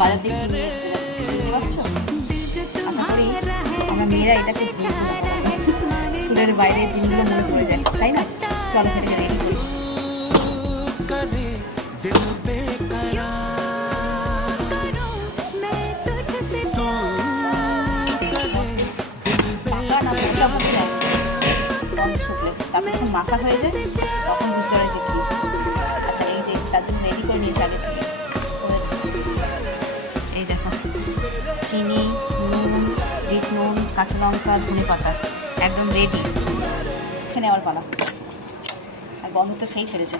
বাজার দিয়ে কিনে এসেছে, বুঝতে পারছো? আশা করি আমরা মেয়েরা এটাকে স্কুলের বাইরে দিনগুলো মনে পড়ে যায়, তাই না? চলো ফেটে রেডি করি। তারপর যখন মাখা হয়ে যায় তখন বুঝতে পারে যে কি। আচ্ছা, এই যে তার জন্য রেডি করে নিয়েছি আগে থেকে। এই দেখো, চিনি, নুন, বিট নুন, কাঁচা লঙ্কা, ধনে পাতা একদম রেডি। এখানে আবার পালা, আর গন্ধ তো সেই ছেড়েছে।